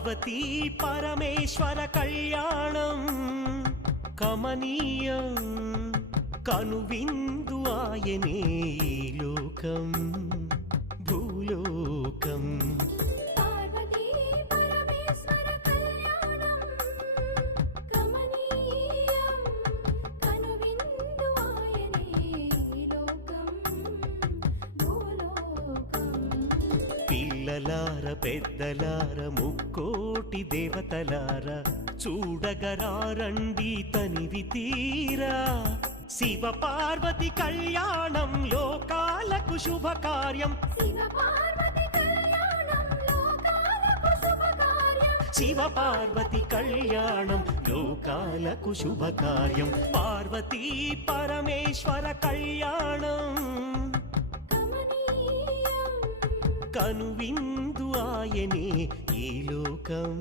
పార్వతీ పరమేశ్వర కళ్యాణం కమనీయం కనువిందు ఆయనే ఈ లోకం భూలోకం. పార్వతీ పరమేశ్వర కళ్యాణం కమనీయం కనువిందు ఆయనే ఈ లోకం భూలోకం. పిల్లలార పెద్దలార ముక్కోటి దేవతలార చూడగరారండి తనివి తీరా. శివ పార్వతి కళ్యాణం లోకాలకు శుభకార్యం. శివ పార్వతి కళ్యాణం లోకాలకు శుభకార్యం. శివ పార్వతి కళ్యాణం లోకాలకు శుభకార్యం. పార్వతీ పరమేశ్వర కళ్యాణం కమనీయం కనువిందు ఆయనే ఈ లోకం